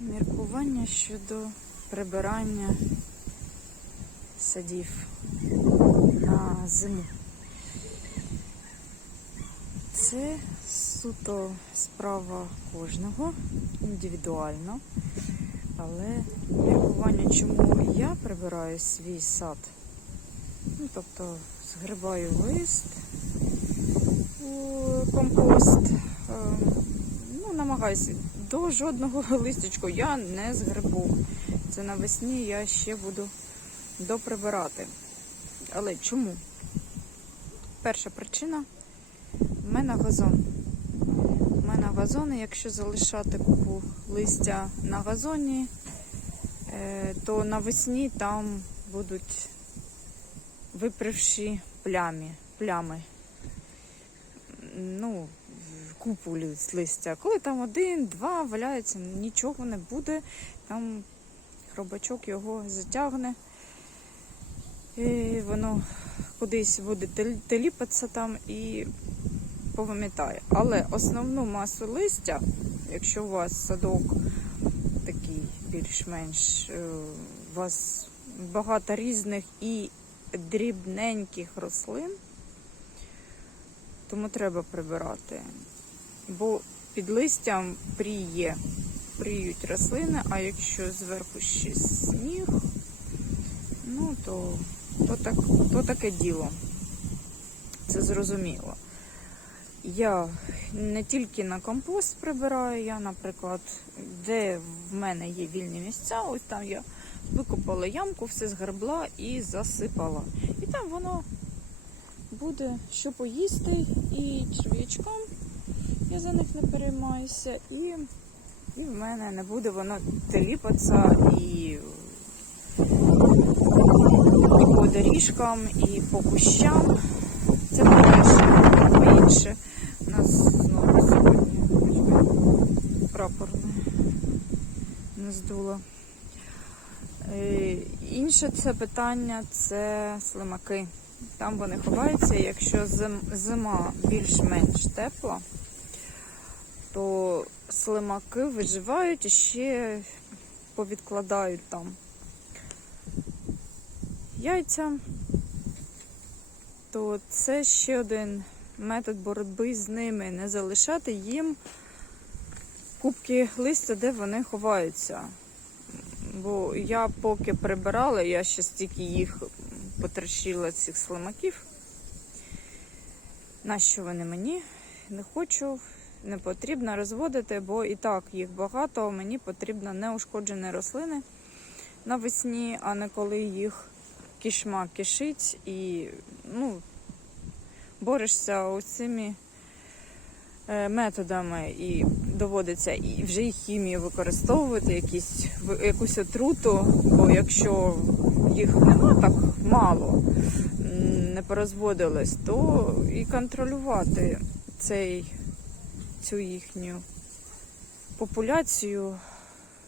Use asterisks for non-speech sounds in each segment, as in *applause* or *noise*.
Міркування щодо прибирання садів на зиму. Це суто справа кожного, індивідуально. Але міркування, чому я прибираю свій сад, ну, тобто згрибаю лист у компост, ем, ну, намагаюся до жодного листячку я не згребу. Це навесні я ще буду доприбирати. Але чому? Перша причина в мене газон. У мене газон, і якщо залишати купу листя на газоні, е, то навесні там будуть випривші плямі, плями. Ну, купу лист- листя. Коли там один, два валяється, нічого не буде. Там хробачок його затягне. І воно кудись буде теліпатися там і повимітає. Але основну масу листя, якщо у вас садок такий більш-менш, е, у вас багато різних і дрібненьких рослин, тому треба прибирати. Бо під листям пріє, пріють рослини, а якщо зверху ще сніг, ну то, то, так, то таке діло. Це зрозуміло. Я не тільки на компост прибираю, я, наприклад, де в мене є вільні місця, ось там я викопала ямку, все згребла і засипала. І там воно буде що поїсти і черв'ячкам. Я за них не переймаюся, і, і в мене не буде воно теліпатися і, і по доріжкам, і по кущам. Це по-перше, по-інше. У нас знову сьогодні прапор не- не здуло. Е, Інше це питання це слимаки. Там вони ховаються. Якщо зима більш-менш тепла, то слимаки виживають і ще повідкладають там яйця. То це ще один метод боротьби з ними, не залишати їм кубки листя, де вони ховаються. Бо я поки прибирала, я ще стільки їх потрощила цих слимаків. Нащо вони мені? Не хочу, не потрібно розводити, бо і так їх багато. Мені потрібно неушкоджені рослини навесні, а не коли їх кішма кишить і ну, борешся ось цими е, методами і доводиться і вже і хімію використовувати, якісь, якусь отруту, бо якщо їх нема так мало, не порозводилось, то і контролювати цей, цю їхню популяцію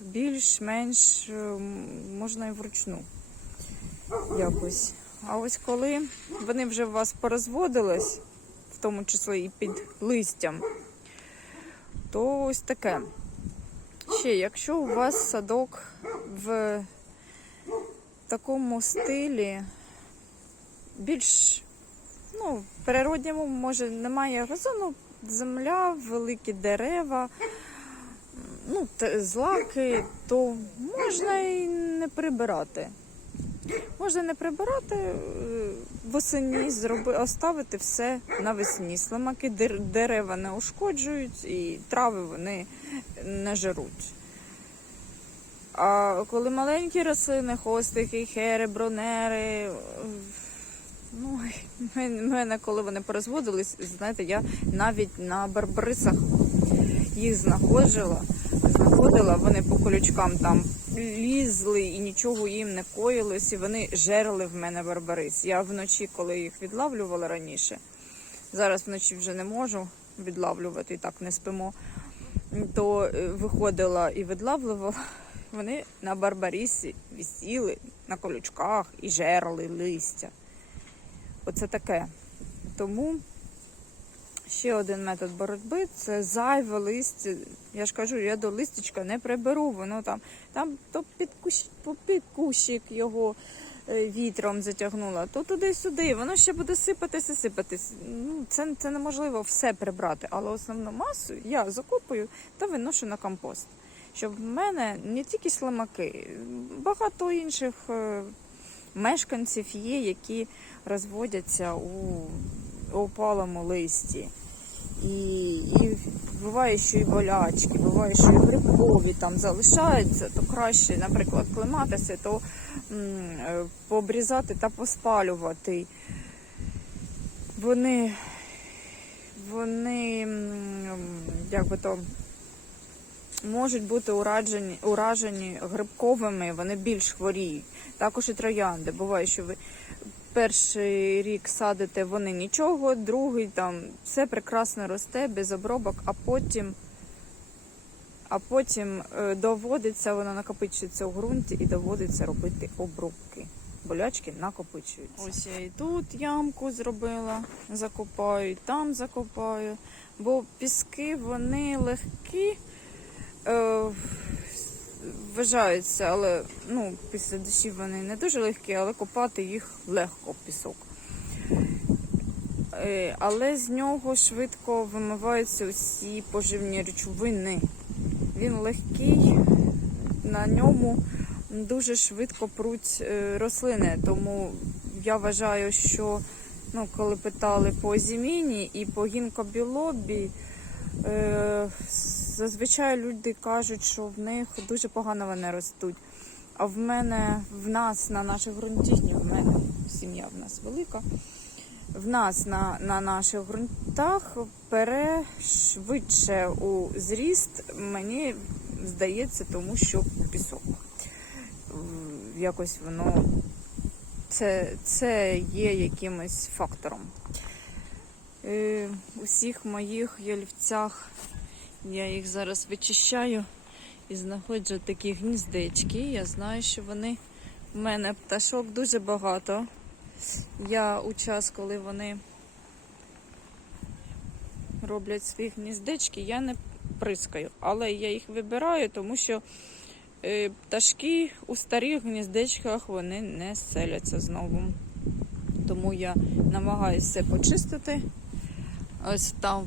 більш-менш е, можна і вручну якось. А ось коли вони вже у вас порозводились, в тому числі і під листям, то ось таке. Ще, якщо у вас садок в такому стилі, більш ну, в природньому, може, немає газону, земля, великі дерева, ну, злаки, то можна і не прибирати. Можна не прибирати е, восені, зроби, оставити все навесні. Слимаки дерева не ушкоджують і трави вони не жеруть. А коли маленькі рослини, хостики, хери, бронери, ну, *laughs* мене- коли вони порозводились, знаєте, я навіть на барбарисах їх знаходила, знаходила, вони по колючкам там лізли і нічого їм не коїлось, і вони жерли в мене барбарис. Я вночі, коли їх відлавлювала раніше, зараз вночі вже не можу відлавлювати, і так не спимо, то е, виходила і відлавлювала. Вони на барбарисі висіли на колючках і жерли листя. Оце таке. Тому Ще один метод боротьби це зайве листя. Я ж кажу, я до листячка не приберу, воно там, там то під, кущ, кущик його е, вітром затягнуло, то туди-сюди. Воно ще буде сипатися, сипатись. Ну, це, це неможливо все прибрати, але основну масу я закопую та виношу на компост. Щоб в мене не тільки слимаки, багато інших е, мешканців є, які розводяться у опалому листі. І, і буває, що і болячки, буває, що і грибкові там залишаються, то краще, наприклад, клематися, то пообрізати та поспалювати. Вони, вони як би то, можуть бути уражені, уражені грибковими, вони більш хворіють. Також і троянди. Буває, що ви перший рік садите вони нічого, другий там все прекрасно росте без обробок, а потім, а потім е, доводиться, воно накопичується у ґрунті і доводиться робити обробки. Болячки накопичуються. Ось я і тут ямку зробила, закопаю, і там закопаю. Бо піски вони легкі, е, вважаються, але ну, після дощів вони не дуже легкі, але копати їх легко пісок. Е, Але з нього швидко вимиваються усі поживні речовини. Він легкий, на ньому дуже швидко пруть е, рослини. Тому я вважаю, що ну, коли питали по зіміні і по гінкобілобі, е, зазвичай люди кажуть, що в них дуже погано вони ростуть. А в мене, в нас на наших ґрунтах, в мене сім'я в нас велика. В нас на, на наших ґрунтах пере швидше у зріст, мені здається, тому що пісок. Якось воно це, це є якимось фактором. Е, у всіх моїх ялівцях я їх зараз вичищаю і знаходжу такі гніздечки. Я знаю, що вони в мене пташок дуже багато. Я у час, коли вони роблять свої гніздечки, я не прискаю. Але я їх вибираю, тому що е, пташки у старих гніздечках вони не селяться знову. Тому я намагаюся все почистити. Ось там,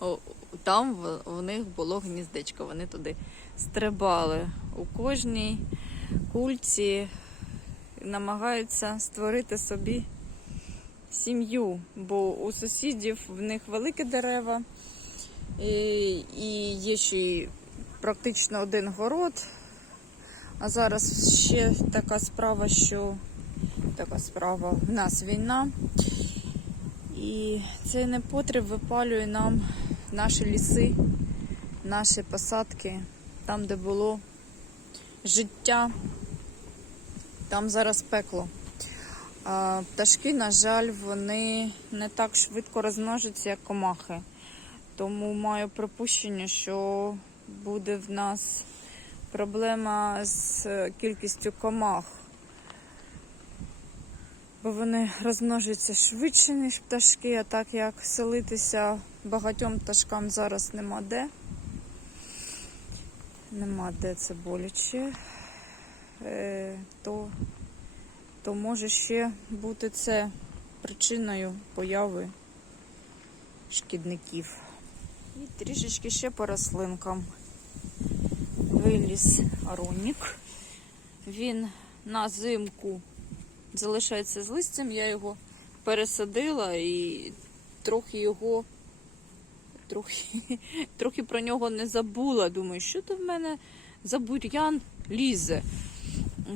*laughs* там в, в них було гніздечко. Вони туди стрибали. У кожній кульці намагаються створити собі сім'ю, бо у сусідів в них великі дерева, і, і є ще практично один город. А зараз ще така справа, що така справа, в нас війна. І цей непотріб випалює нам наші ліси, наші посадки, там, де було життя, там зараз пекло. Пташки, на жаль, вони не так швидко розмножаться, як комахи. Тому маю припущення, що буде в нас проблема з кількістю комах. Бо вони розмножуються швидше, ніж пташки, а так як селитися багатьом пташкам зараз нема де. Нема де це боляче, е, то, то може ще бути це причиною появи шкідників. І трішечки ще по рослинкам. Виліз аронік. Він на зимку залишається з листям, я його пересадила і трохи його, трохи, *laughs* трохи про нього не забула. Думаю, що то в мене за бур'ян лізе?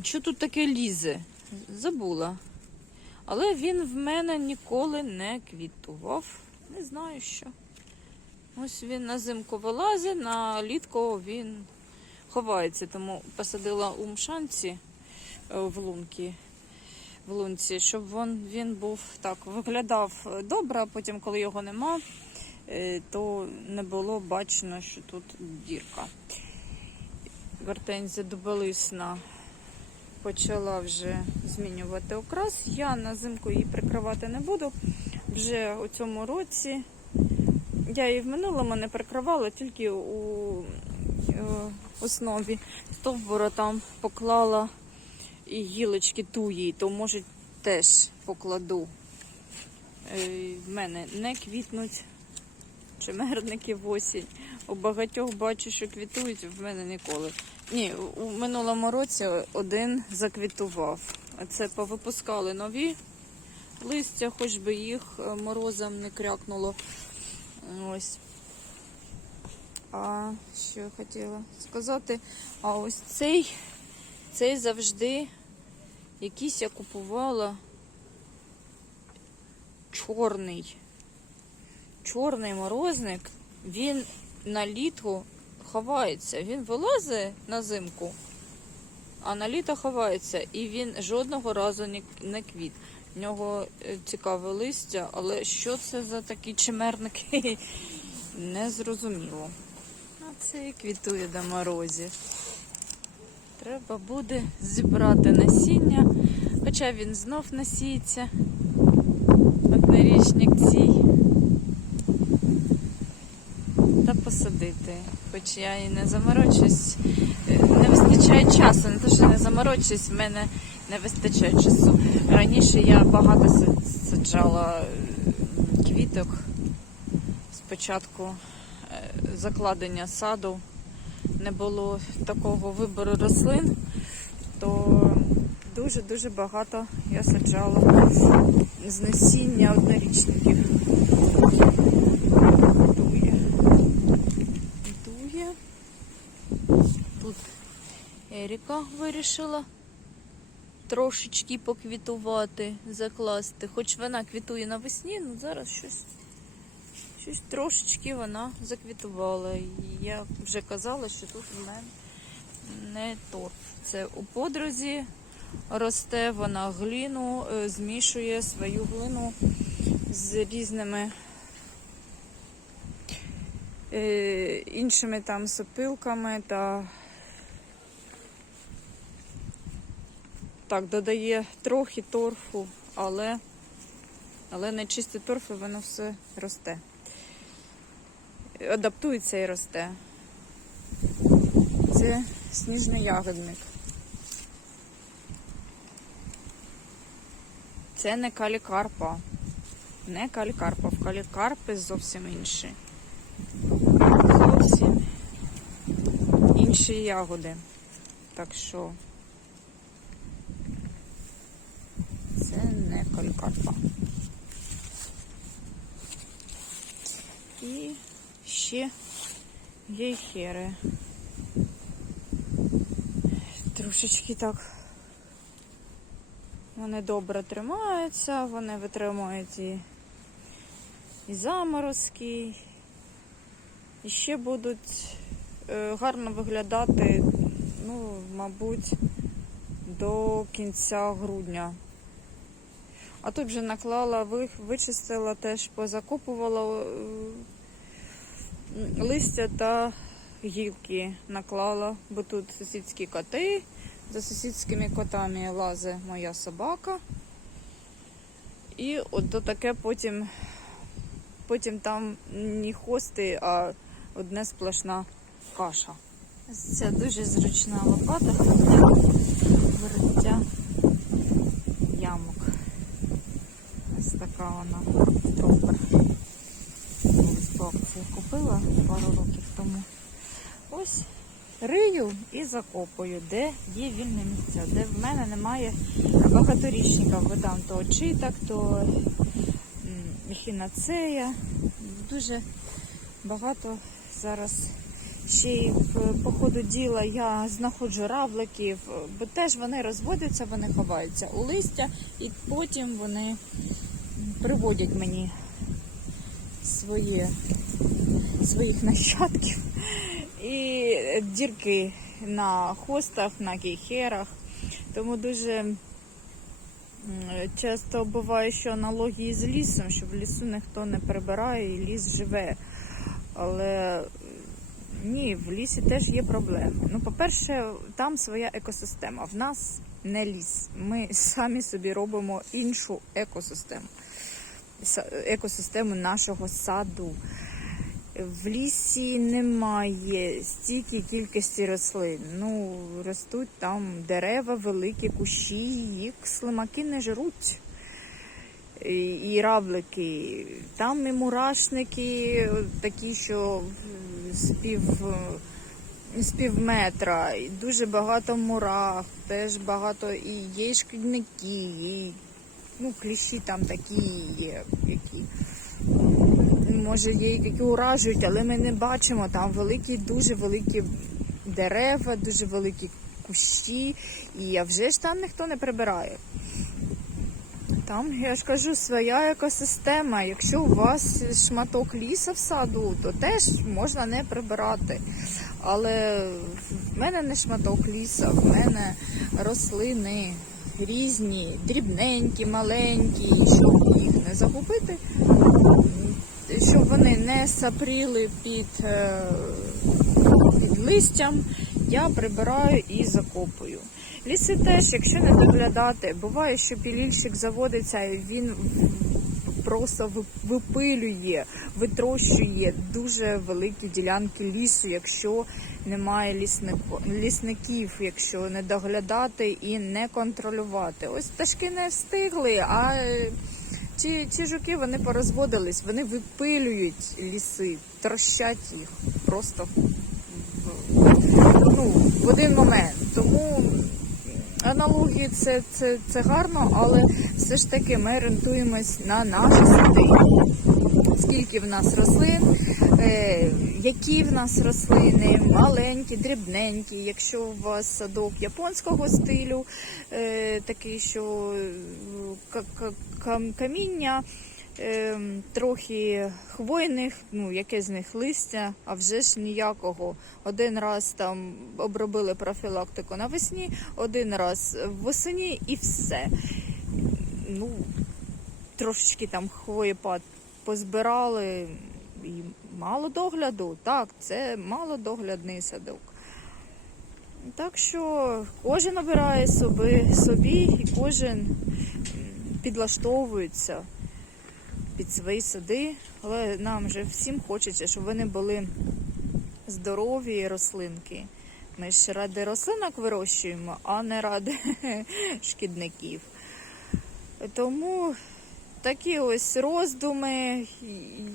Що тут таке лізе? Забула. Але він в мене ніколи не квітував. Не знаю що. Ось він на зимку вилазить, на літко він ховається, тому посадила у мшанці е, в лунки в лунці, щоб він, він був так, виглядав добре, а потім, коли його нема, е, то не було бачено, що тут дірка. Гортензія дуболисна почала вже змінювати окрас. Я на зимку її прикривати не буду. Вже у цьому році я її в минулому не прикривала, тільки у е, основі стовбура там поклала і гілочки туї, то може теж покладу. Е, В мене не квітнуть чимерники в осінь. У багатьох бачу, що квітують, в мене ніколи. Ні, у минулому році один заквітував. Це повипускали нові листя, хоч би їх е, морозом не крякнуло. Ось. А що я хотіла сказати? А ось цей, цей завжди якийсь я купувала чорний. Чорний морозник, він на літо ховається. Він вилазить на зимку, а на літо ховається. І він жодного разу не, квіт. В нього е, цікаве листя, але що це за такі чимерники? *laughs* Не зрозуміло. А це і квітує до морозів. Треба буде зібрати насіння, хоча він знов насіється. Однорічник цій. Та посадити. Хоч я і не заморочусь, не вистачає часу. Не те, що не заморочусь, в мене не вистачає часу. Раніше я багато саджала квіток. Спочатку е, закладення саду не було такого вибору рослин, то дуже-дуже багато я саджала з насіння однорічників. Дує. Дує. Тут Еріка вирішила трошечки поквітувати, закласти. Хоч вона квітує навесні, ну зараз щось, щось трошечки вона заквітувала. Я вже казала, що тут в мене не торф. Це у подрузі росте, вона гліну, е, змішує свою глину з різними е, іншими там сопилками та так, додає трохи торфу, але, але не чисте торф, і воно все росте. Адаптується і росте. Це сніжний ягодник. Це не калікарпа. Не калікарпа. В калікарпи зовсім інші. Зовсім інші ягоди. Так що це не калікарпа. І ще є. Трошечки так. Вони добре тримаються, вони витримують і, і заморозки, і ще будуть е, гарно виглядати, ну, мабуть, до кінця грудня. А тут вже наклала, вичистила, теж позакопувала е, листя та гілки наклала, бо тут сусідські коти. За сусідськими котами лазить моя собака. І от таке потім, потім там не хости, а одне сплошна каша. Це дуже зручна лопата для вириття ямок. Ось така вона купила пару років тому. Ось рию і закопую, де є вільне місця, де в мене немає багаторічника, бо там то очиток, то м, ехінацея. Дуже багато зараз ще й по ходу діла я знаходжу равликів, бо теж вони розводяться, вони ховаються у листя, і потім вони приводять мені своє, своїх нащадків і дірки на хостах, на кейхерах. Тому дуже часто буває, що аналогії з лісом, що в лісу ніхто не прибирає і ліс живе. Але ні, в лісі теж є проблеми. Ну, по-перше, там своя екосистема. В нас не ліс. Ми самі собі робимо іншу екосистему. Екосистему нашого саду. В лісі немає стільки кількості рослин. Ну, ростуть там дерева, великі кущі, їх слимаки не жруть. І, равлики. Там і мурашники такі, що з пів метра. І дуже багато мурах, теж багато і є шкідники, і ну, кліщі там такі є, які може є які уражують, але ми не бачимо. Там великі, дуже великі дерева, дуже великі кущі, і а вже ж там ніхто не прибирає. Там, я ж кажу, своя екосистема. Якщо у вас шматок ліса в саду, то теж можна не прибирати. Але в мене не шматок ліса, в мене рослини різні, дрібненькі, маленькі, щоб їх не загубити, щоб вони не сапріли під, е, під листям, я прибираю і закопую. Ліси теж, якщо не доглядати, буває, що пілільщик заводиться він просто випилює, витрощує дуже великі ділянки лісу, якщо немає лісників, якщо не доглядати і не контролювати. Ось пташки не встигли, а е, ці, ці жуки вони порозводились, вони випилюють ліси, трощать їх просто в, ну, в один момент. Тому аналогії це, це, це гарно, але все ж таки ми орієнтуємось на наші сади. Скільки в нас рослин, е, які в нас рослини, маленькі, дрібненькі. Якщо у вас садок японського стилю, е, такий, що е, ка- ка- каміння, е, трохи хвойних, ну яке з них листя, а вже ж ніякого. Один раз там обробили профілактику навесні, один раз восені і все. Ну, трошечки там хвоєпад позбирали і мало догляду. Так, це малодоглядний садок. Так що кожен обирає собі, собі і кожен підлаштовується під свої сади, але нам же всім хочеться, щоб вони були здорові рослинки. Ми ж ради рослинок вирощуємо, а не ради *laughs* шкідників. Тому такі ось роздуми.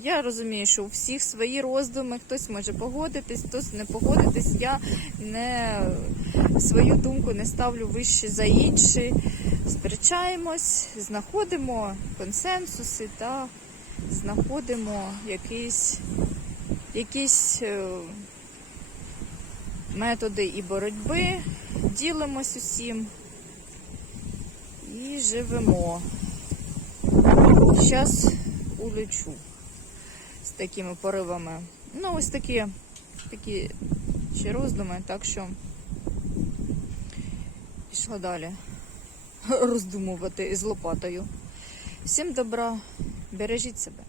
Я розумію, що у всіх свої роздуми, хтось може погодитись, хтось не погодитись. Я не свою думку не ставлю вище за інші. Сперечаємось, знаходимо консенсуси та знаходимо якісь, якісь е, методи і боротьби, ділимось усім і живемо. Зараз улечу з такими поривами. Ну, ось такі, такі ще роздуми, так що пішла далі *laughs* роздумувати з лопатою. Всім добра, бережіть себе.